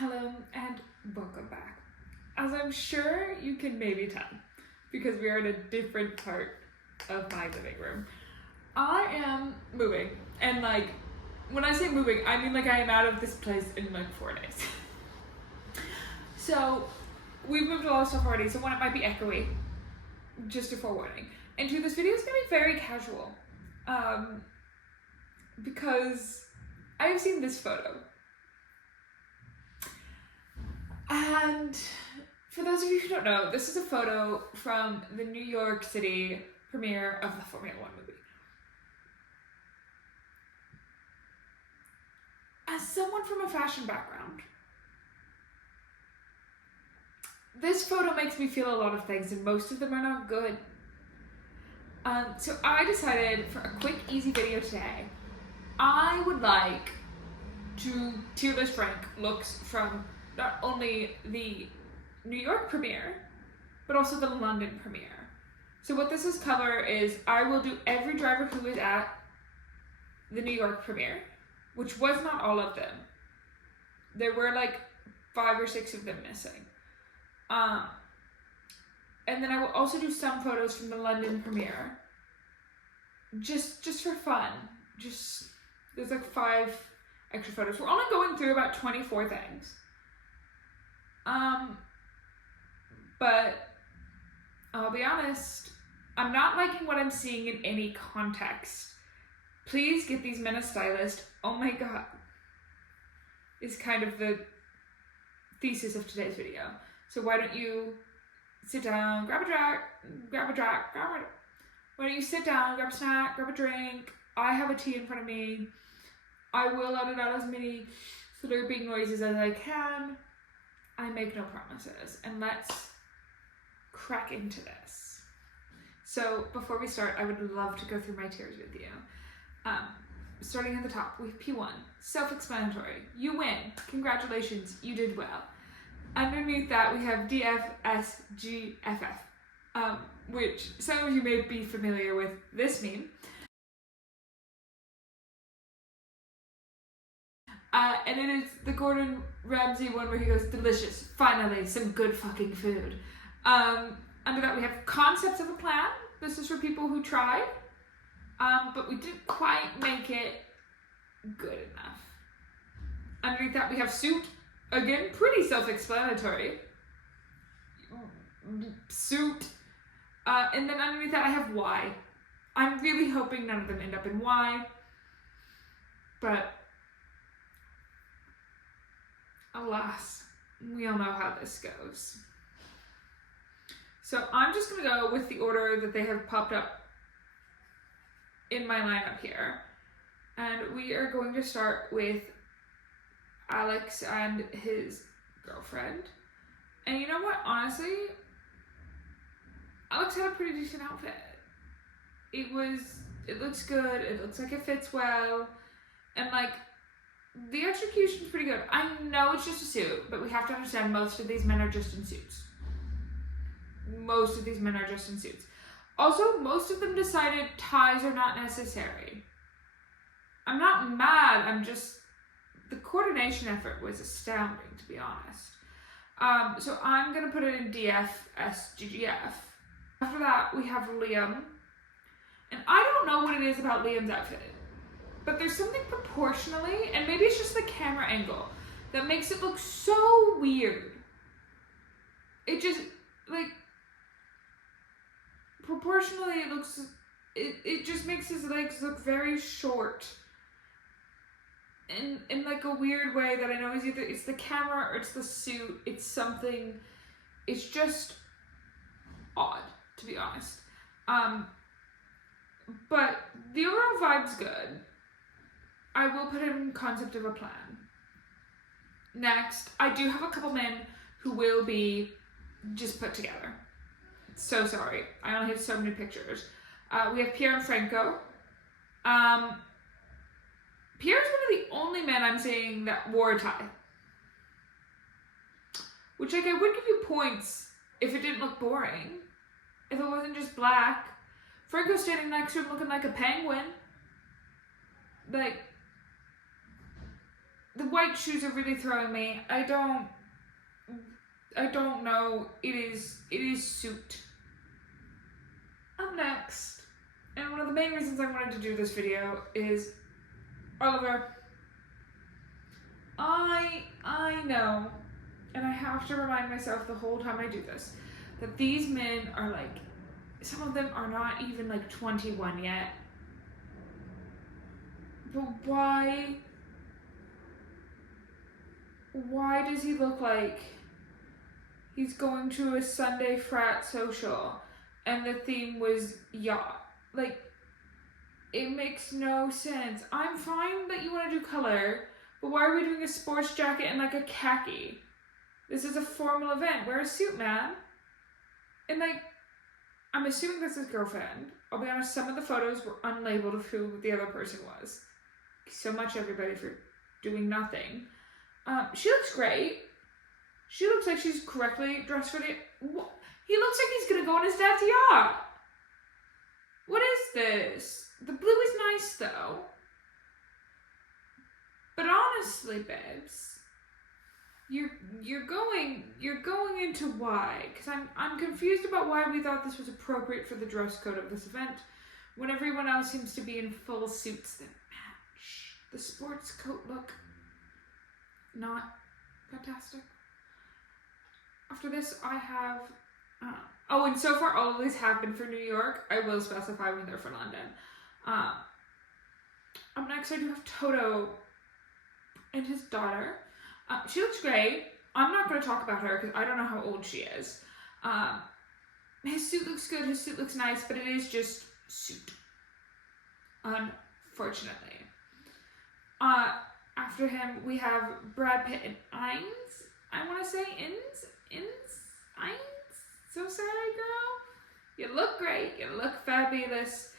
Hello and welcome back. As I'm sure you can maybe tell, because we are in a different part of my living room, I am moving. And when I say moving, I mean I am out of this place in 4 days. So we've moved a lot of stuff already, so one, it might be echoey, just a forewarning. And two, this video is going to be very casual, because I have seen this photo. And for those of you who don't know, this is a photo from the New York City premiere of the Formula One movie. As someone from a fashion background, this photo makes me feel a lot of things, and most of them are not good. So I decided for a quick, easy video today, I would like to tier list rank looks from not only the New York premiere, but also the London premiere. So what this is cover is I will do every driver who was at the New York premiere, which was not all of them. There were 5 or 6 of them missing. And then I will also do some photos from the London premiere, just for fun. There's 5 extra photos. We're only going through about 24 things. But I'll be honest, I'm not liking what I'm seeing in any context. Please get these men a stylist. Oh my god. Is kind of the thesis of today's video. So why don't you sit down, grab a why don't you sit down, grab a snack, grab a drink. I have a tea in front of me. I will edit out as many slurping noises as I can. I make no promises, and let's crack into this. So before we start, I would love to go through my tiers with you. Starting at the top, we have P1, self-explanatory. You win. Congratulations, you did well. Underneath that, we have DFSGFF, which some of you may be familiar with this meme. And it is the Gordon Ramsay one where he goes, delicious, finally, some good fucking food. Under that we have concepts of a plan. This is for people who tried, but we didn't quite make it good enough. Underneath that we have suit. Again, pretty self-explanatory. Suit. And then underneath that I have why. I'm really hoping none of them end up in why, but alas, we all know how this goes. So I'm just going to go with the order that they have popped up in my lineup here. And we are going to start with Alex and his girlfriend. And you know what? Honestly, Alex had a pretty decent outfit. It looks good. It looks like it fits well. And the execution's pretty good. I know it's just a suit, but we have to understand most of these men are just in suits. Also, most of them decided ties are not necessary. I'm not mad, the coordination effort was astounding, to be honest. So I'm gonna put it in DFSGGF. After that, we have Liam. And I don't know what it is about Liam's outfit, but there's something proportionally, and maybe it's just the camera angle, that makes it look so weird. It just, proportionally it just makes his legs look very short. In a weird way that I know is either it's the camera or it's the suit. It's something, it's just odd, to be honest. But the overall vibe's good. I will put in concept of a plan. Next, I do have a couple men who will be just put together. So sorry, I only have so many pictures. We have Pierre and Franco. Pierre's one of the only men I'm seeing that wore a tie. Which I would give you points if it didn't look boring. If it wasn't just black. Franco standing next to him looking like a penguin. the white shoes are really throwing me. I don't know. It is suit. Up next, and one of the main reasons I wanted to do this video is Oliver. I know, and I have to remind myself the whole time I do this, that these men are like, some of them are not even like 21 yet. But why does he look like he's going to a Sunday frat social and the theme was yacht? Like, it makes no sense. I'm fine that you want to do color, but why are we doing a sports jacket and like a khaki? This is a formal event. Wear a suit, man. And like, I'm assuming that's his girlfriend. I'll be honest, some of the photos were unlabeled of who the other person was. So much everybody for doing nothing. She looks great. She looks like she's correctly dressed for the... He looks like he's gonna go on his dad's yacht. What is this? The blue is nice though. But honestly, babes, you're going into why? Because I'm confused about why we thought this was appropriate for the dress code of this event, when everyone else seems to be in full suits that match. The sports coat look not fantastic. After this, I have and so far all of these have been for New York. I will specify when they're for London. Up next, I do have Toto and his daughter. She looks great. I'm not going to talk about her because I don't know how old she is. His suit looks good. His suit looks nice, but it is just suit, unfortunately. After him, we have Brad Pitt and Ines. I want to say Ines. So sorry, girl. You look great. You look fabulous.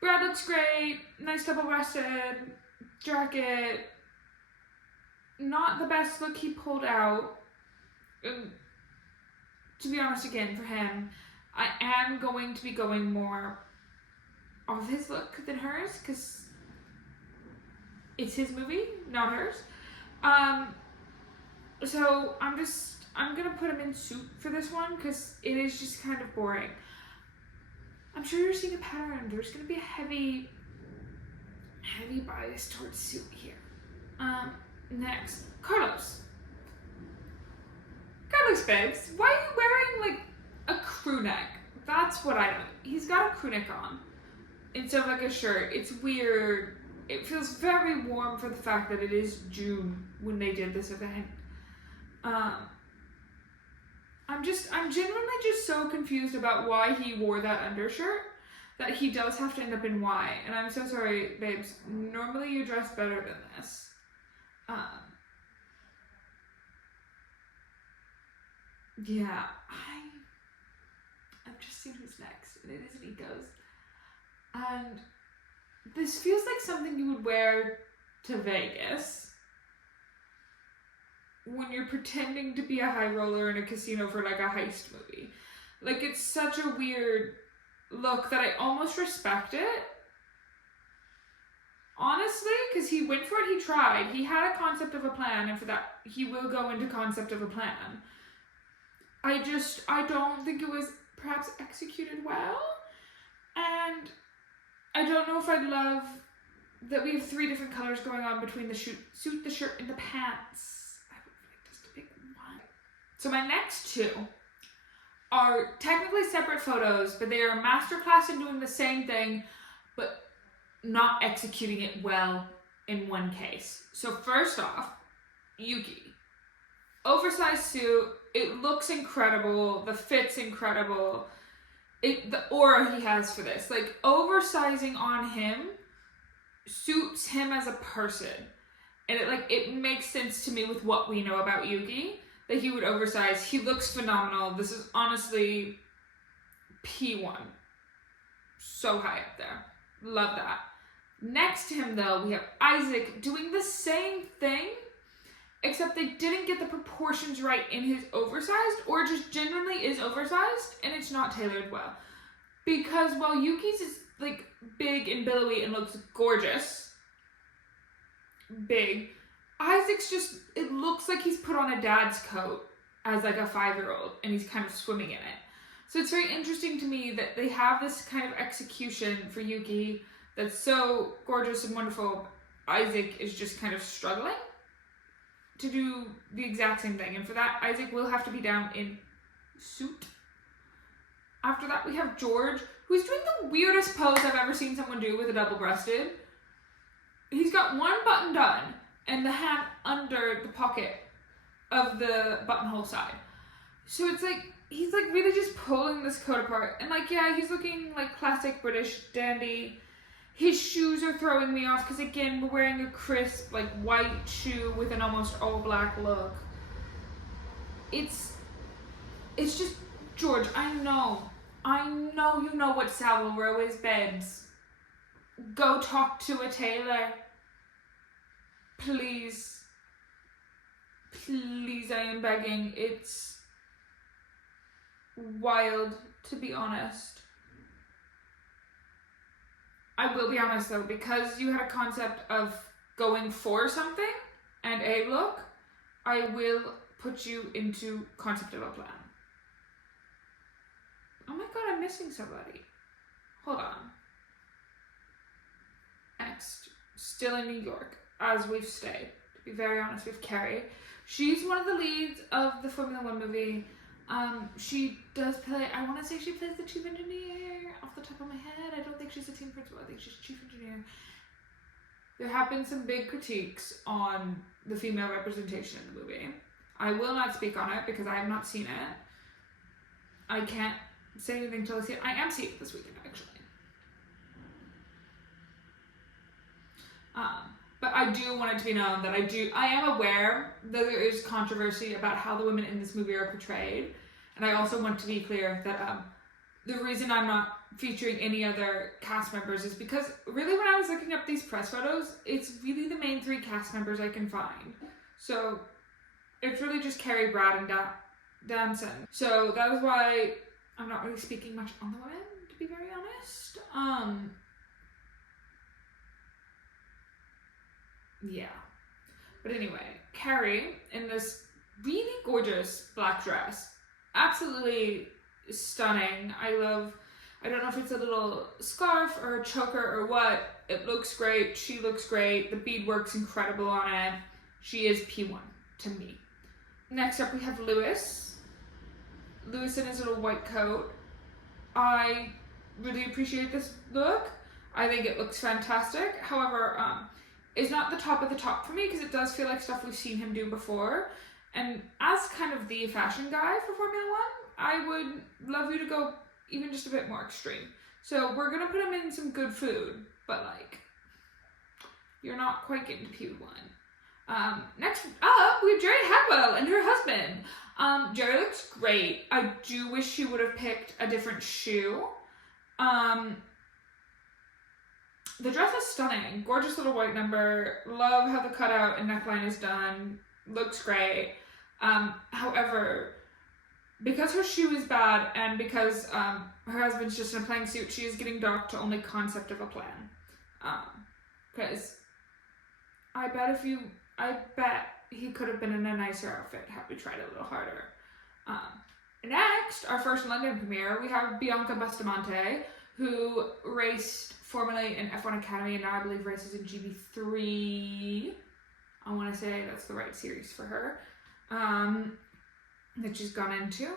Brad looks great. Nice double-breasted jacket. Not the best look he pulled out. To be honest, again, for him, I am going to be going more of his look than hers, because it's his movie, not hers. So I'm gonna put him in suit for this one, because it is just kind of boring. I'm sure you're seeing a pattern. There's gonna be a heavy bias towards suit here. Next, Carlos. Babes, why are you wearing like a crew neck? That's what I don't. He's got a crew neck on instead of like a shirt. It's weird. It feels very warm for the fact that it is June when they did this event. I'm genuinely just so confused about why he wore that undershirt that he does have to end up in Y. And I'm so sorry, babes. Normally you dress better than this. Yeah, I've just seen who's next, and it is Nico's. And this feels like something you would wear to Vegas when you're pretending to be a high roller in a casino for like a heist movie. Like, it's such a weird look that I almost respect it. Honestly, because he went for it, he tried. He had a concept of a plan, and for that, he will go into concept of a plan. I don't think it was perhaps executed well, and I don't know if I love that we have 3 different colors going on between the suit, the shirt, and the pants. I would like just to pick one. So my next 2 are technically separate photos, but they are a masterclass in doing the same thing, but not executing it well in one case. So first off, Yuki. Oversized suit, it looks incredible, the fit's incredible, the aura he has for this. Like, oversizing on him suits him as a person. And it makes sense to me with what we know about Yuki, that he would oversize. He looks phenomenal. This is honestly P1. So high up there. Love that. Next to him, though, we have Isaac doing the same thing, except they didn't get the proportions right in his oversized, or just genuinely is oversized, and it's not tailored well. Because while Yuki's is, like, big and billowy and looks gorgeous, big, Isaac's just, it looks like he's put on a dad's coat as like a 5-year-old and he's kind of swimming in it. So it's very interesting to me that they have this kind of execution for Yuki that's so gorgeous and wonderful. Isaac is just kind of struggling to do the exact same thing. And for that, Isaac will have to be down in suit. After that, we have George, who's doing the weirdest pose I've ever seen someone do with a double-breasted. He's got one button done and the hand under the pocket of the buttonhole side. So it's like, he's like really just pulling this coat apart. And like, yeah, he's looking like classic British dandy. His shoes are throwing me off because again, we're wearing a crisp like white shoe with an almost all black look. It's just, George, I know you know what Savile Row is, babes. Go talk to a tailor. Please. Please, I am begging. It's wild, to be honest. I will be honest though, because you had a concept of going for something and a look, I will put you into concept of a plan. Oh my god, I'm missing somebody. Hold on. Next, still in New York, as we've stayed. To be very honest, with Carrie. She's one of the leads of the Formula One movie. She does play, I want to say she plays the chief engineer off the top of my head. I don't think she's a team principal. I think she's chief engineer. There have been some big critiques on the female representation in the movie. I will not speak on it because I have not seen it. I can't say anything until I see it. I am seeing it this weekend, actually. But I do want it to be known that I am aware that there is controversy about how the women in this movie are portrayed. And I also want to be clear that the reason I'm not featuring any other cast members is because really when I was looking up these press photos, it's really the main 3 cast members I can find. So it's really just Carrie, Brad, and Damson. So that is why I'm not really speaking much on the women, to be very honest. Yeah. But anyway, Carrie in this really gorgeous black dress. Absolutely stunning. I don't know if it's a little scarf or a choker or what. It looks great. She looks great. The beadwork's incredible on it. She is P1 to me. Next up we have Lewis. Lewis in his little white coat. I really appreciate this look. I think it looks fantastic. However, it's not the top of the top for me because it does feel like stuff we've seen him do before. And as kind of the fashion guy for Formula One, I would love you to go even just a bit more extreme. So we're going to put him in some good food, but like, you're not quite getting to P1. Next up, we have Jerry Hadwell and her husband. Jerry looks great. I do wish she would have picked a different shoe. The dress is stunning. Gorgeous little white number. Love how the cutout and neckline is done. Looks great. However, because her shoe is bad and because her husband's just in a plain suit, she is getting docked to only concept of a plan. Because I bet he could have been in a nicer outfit had we tried a little harder. Next, our first London premiere, we have Bianca Bustamante, who raced formerly in F1 Academy and now I believe races in GB3. I want to say that's the right series for her. That she's gone into.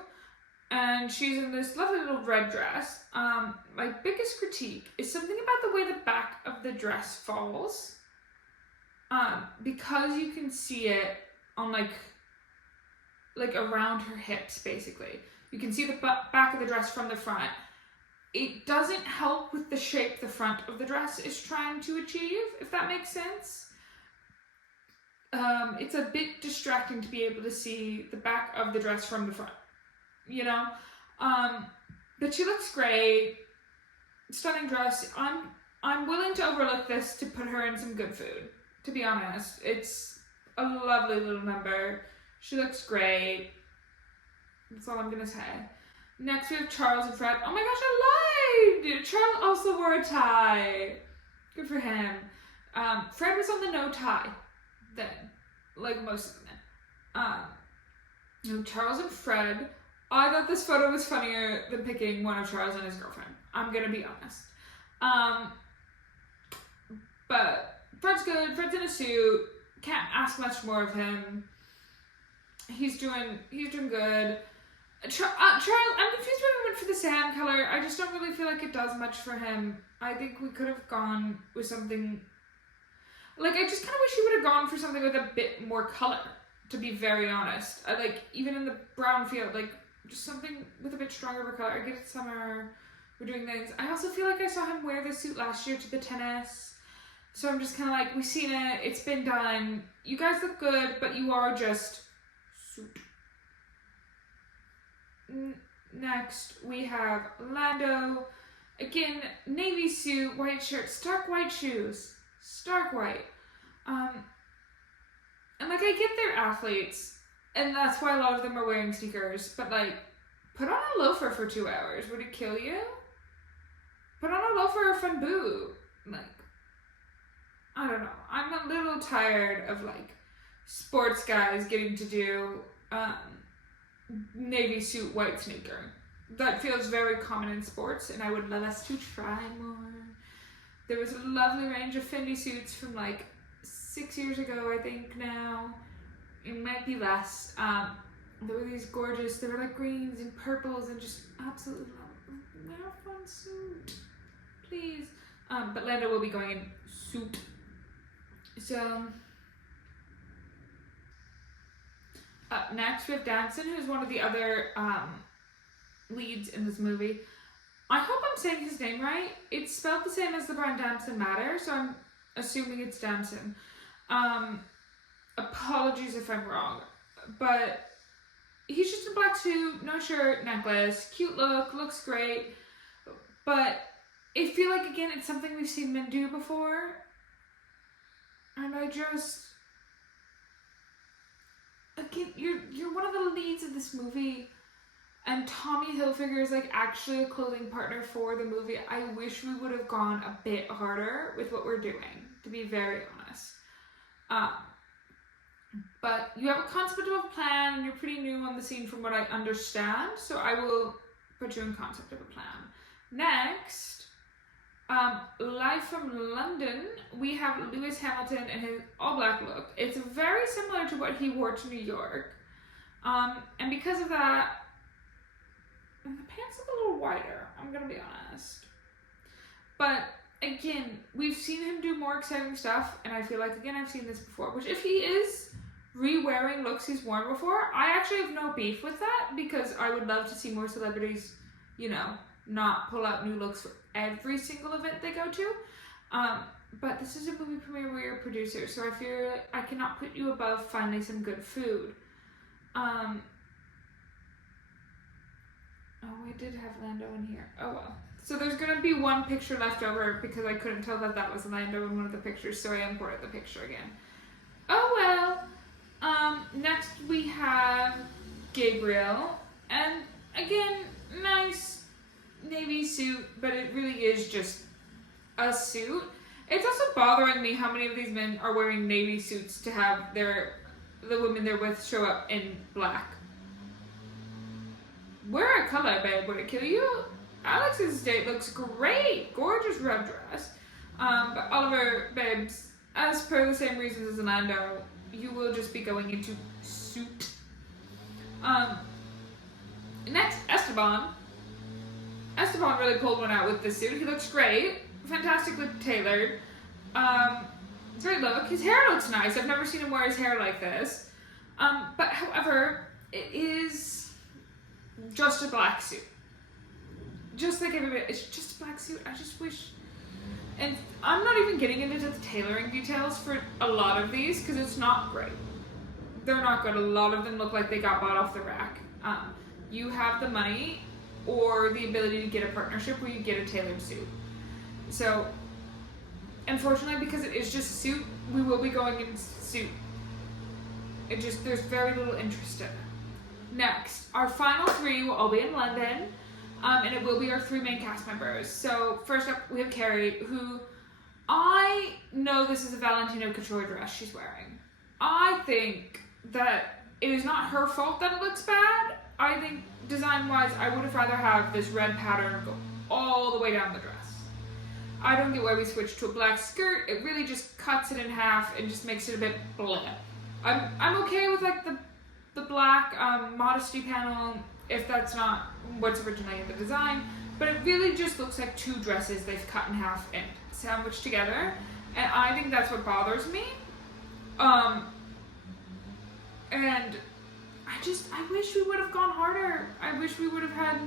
And she's in this lovely little red dress. My biggest critique is something about the way the back of the dress falls. Because you can see it on like around her hips, basically. You can see the back of the dress from the front. It doesn't help with the shape the front of the dress is trying to achieve, if that makes sense. It's a bit distracting to be able to see the back of the dress from the front, you know? But she looks great. Stunning dress. I'm willing to overlook this to put her in some good food, to be honest. It's a lovely little number. She looks great. That's all I'm gonna say. Next we have Charles and Fred. Oh my gosh, I lied! Charles also wore a tie. Good for him. Fred was on the no tie then. like most of the men. Charles and Fred, I thought this photo was funnier than picking one of Charles and his girlfriend. I'm gonna be honest. But Fred's good. Fred's in a suit. Can't ask much more of him. He's doing good. Charles, I'm confused why we went for the sand color. I just don't really feel like it does much for him. I think we could have gone with something. Like, I just kind of wish he would have gone for something with a bit more color, to be very honest. Even in the brown field, like, just something with a bit stronger of a color. I get it's summer, we're doing things. I also feel like I saw him wear this suit last year to the tennis. So I'm just kind of like, we've seen it, it's been done. You guys look good, but you are just suit. Next, we have Lando. Again, navy suit, white shirt, stark white shoes. Stark white. And like, I get they're athletes, and that's why a lot of them are wearing sneakers, but like, put on a loafer for 2 hours. Would it kill you? Put on a loafer or a fun boot. Like, I don't know. I'm a little tired of like sports guys getting to do navy suit white sneaker. That feels very common in sports, and I would love us to try more. There was a lovely range of Fendi suits from like 6 years ago, I think now. It might be less. There were these gorgeous, they were like greens and purples and just absolutely love. Wear a fun suit, please. But Lando will be going in suit. So, up next we have Damson, who's one of the other leads in this movie. I hope I'm saying his name right. It's spelled the same as the Bryan Damson Matter, so I'm assuming it's Damson. Apologies if I'm wrong, but he's just in black suit, no shirt, necklace, cute look, looks great, but I feel like, again, it's something we've seen men do before, and I just, again, you're one of the leads of this movie, and Tommy Hilfiger is like actually a clothing partner for the movie. I wish we would have gone a bit harder with what we're doing, to be very honest. But you have a concept of a plan, and you're pretty new on the scene from what I understand, so I will put you in concept of a plan. Next, live from London, we have Lewis Hamilton and his all-black look. It's very similar to what he wore to New York, and because of that, the pants look a little wider, I'm gonna be honest. But again, we've seen him do more exciting stuff, and I feel like, again, I've seen this before, which if he is re-wearing looks he's worn before, I actually have no beef with that, because I would love to see more celebrities, you know, not pull out new looks for every single event they go to. But this is a movie premiere where you're a producer, so I feel like I cannot put you above finding some good food. Oh, we did have Lando in here. Oh well. So there's gonna be one picture left over because I couldn't tell that was Lando in one of the pictures, so I imported the picture again. Oh well. Next we have Gabriel, and again, nice navy suit, but it really is just a suit. It's also bothering me how many of these men are wearing navy suits to have the women they're with show up in black. Wear a color, babe. Would it kill you? Alex's date looks great. Gorgeous red dress. But Oliver, babes, as per the same reasons as Lando, you will just be going into suit. Next, Esteban. Esteban really pulled one out with this suit. He looks great. Fantastically tailored. Great look. His hair looks nice. I've never seen him wear his hair like this. But however, it is just a black suit. Just like everybody, it's just a black suit. I just wish, and I'm not even getting into the tailoring details for a lot of these because it's not great. They're not good. A lot of them look like they got bought off the rack. You have the money or the ability to get a partnership where you get a tailored suit. So, unfortunately, because it is just a suit, we will be going in suit. There's very little interest in it. Next, our final three will all be in London, and it will be our three main cast members. So first up, we have Carrie, who I know this is a Valentino Couture dress she's wearing. I think that it is not her fault that it looks bad. I think design-wise, I would have rather have this red pattern go all the way down the dress. I don't get why we switched to a black skirt. It really just cuts it in half and just makes it a bit blah. I'm okay with like the black modesty panel if that's not what's originally in the design, but it really just looks like two dresses they've cut in half and sandwiched together, and I think that's what bothers me. And I wish we would have gone harder. I wish we would have had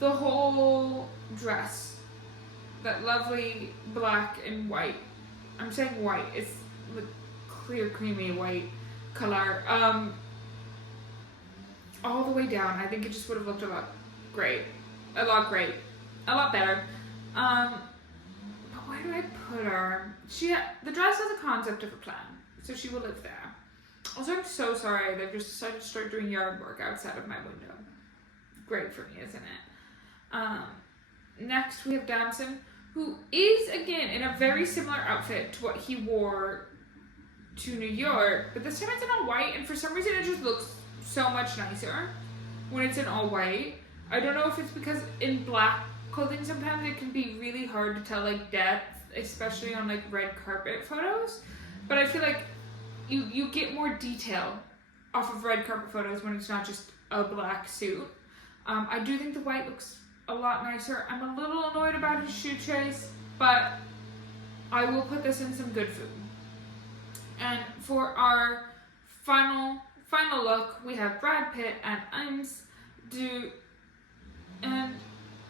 the whole dress, that lovely black and white. I'm saying white, it's the clear creamy white color, all the way down. I think it just would have looked a lot better. But where do I put her? The dress has a concept of a plan, so she will live there. Also, I'm so sorry they've just decided to start doing yard work outside of my window. Great for me, isn't it? Next we have Damson, who is again in a very similar outfit to what he wore to New York, but this time it's in all white, and for some reason it just looks so much nicer when it's in all white. I don't know if it's because in black clothing sometimes it can be really hard to tell like depth, especially on like red carpet photos, but I feel like you get more detail off of red carpet photos when it's not just a black suit. I do think the white looks a lot nicer. I'm a little annoyed about his shoe chase, but I will put this in some good food. And for our final look, we have Brad Pitt and Ems. And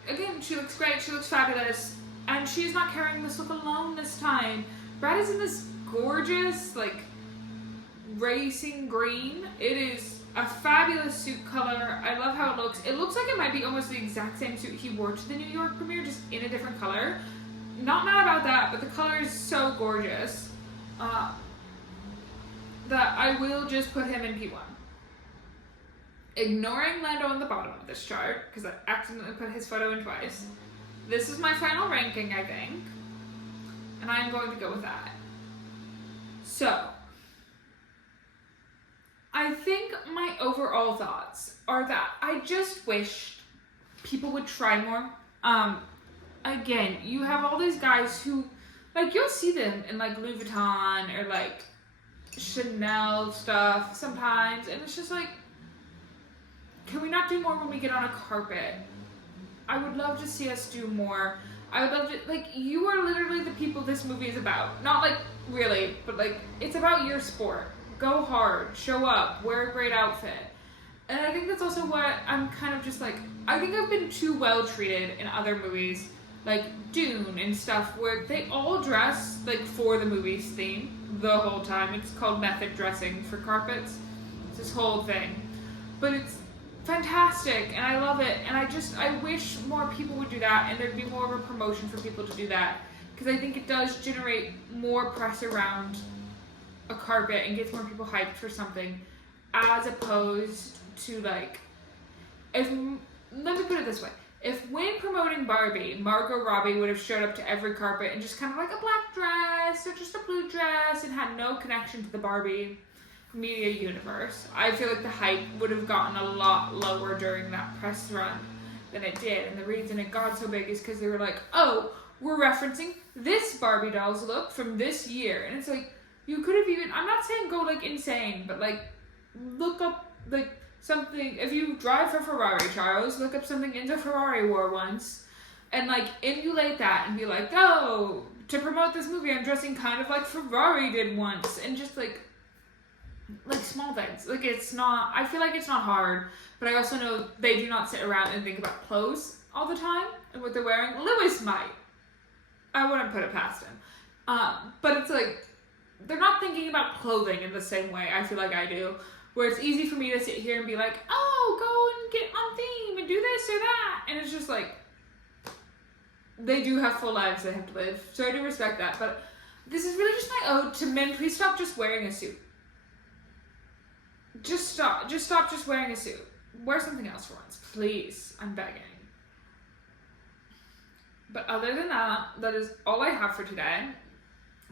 again, she looks great, she looks fabulous, and she's not carrying this look alone this time. Brad is in this gorgeous, like, racing green. It is a fabulous suit color. I love how it looks. It looks like it might be almost the exact same suit he wore to the New York premiere, just in a different color. Not mad about that, but the color is so gorgeous that I will just put him in P1. Ignoring Lando on the bottom of this chart, because I accidentally put his photo in twice. This is my final ranking, I think. And I'm going to go with that. So, I think my overall thoughts are that I just wished people would try more. Again, you have all these guys who, like, you'll see them in, like, Louis Vuitton or, like, Chanel stuff sometimes, and it's just like, can we not do more when we get on a carpet? I would love to see us do more. I would love to, like, you are literally the people this movie is about. Not, like, really, but, like, it's about your sport. Go hard, show up, wear a great outfit. And I think that's also what I'm kind of just like, I think I've been too well treated in other movies, like Dune and stuff, where they all dress, like, for the movie's theme the whole time. It's called method dressing for carpets. It's this whole thing. But it's fantastic, and I love it, and I wish more people would do that, and there'd be more of a promotion for people to do that, because I think it does generate more press around a carpet and gets more people hyped for something, as opposed to, like, let me put it this way. If when promoting Barbie, Margot Robbie would have showed up to every carpet and just kind of like a black dress or just a blue dress and had no connection to the Barbie media universe, I feel like the hype would have gotten a lot lower during that press run than it did. And the reason it got so big is because they were like, oh, we're referencing this Barbie doll's look from this year. And it's like, you could have even, I'm not saying go like insane, but like look up like something, if you drive for Ferrari, Charles, look up something Enzo Ferrari wore once and like emulate that and be like, oh, to promote this movie I'm dressing kind of like Ferrari did once, and just like small things. Like, it's not, I feel like it's not hard, but I also know they do not sit around and think about clothes all the time and what they're wearing. Lewis might. I wouldn't put it past him. But it's like, they're not thinking about clothing in the same way I feel like I do, where it's easy for me to sit here and be like, oh, go and get on theme and do this or that. And it's just like, they do have full lives they have to live. So I do respect that. But this is really just my ode to men. Please stop just wearing a suit. Just stop just wearing a suit. Wear something else for once, please. I'm begging. But other than that, that is all I have for today.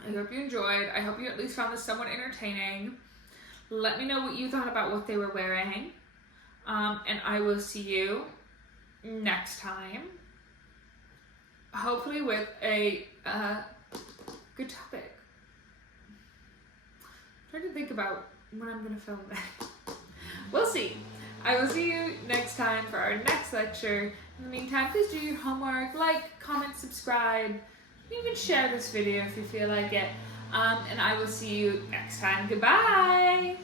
I hope you enjoyed. I hope you at least found this somewhat entertaining. Let me know what you thought about what they were wearing. And I will see you next time. Hopefully with a good topic. I'm trying to think about when I'm going to film that. We'll see. I will see you next time for our next lecture. In the meantime, please do your homework, like, comment, subscribe, even share this video if you feel like it. And I will see you next time. Goodbye!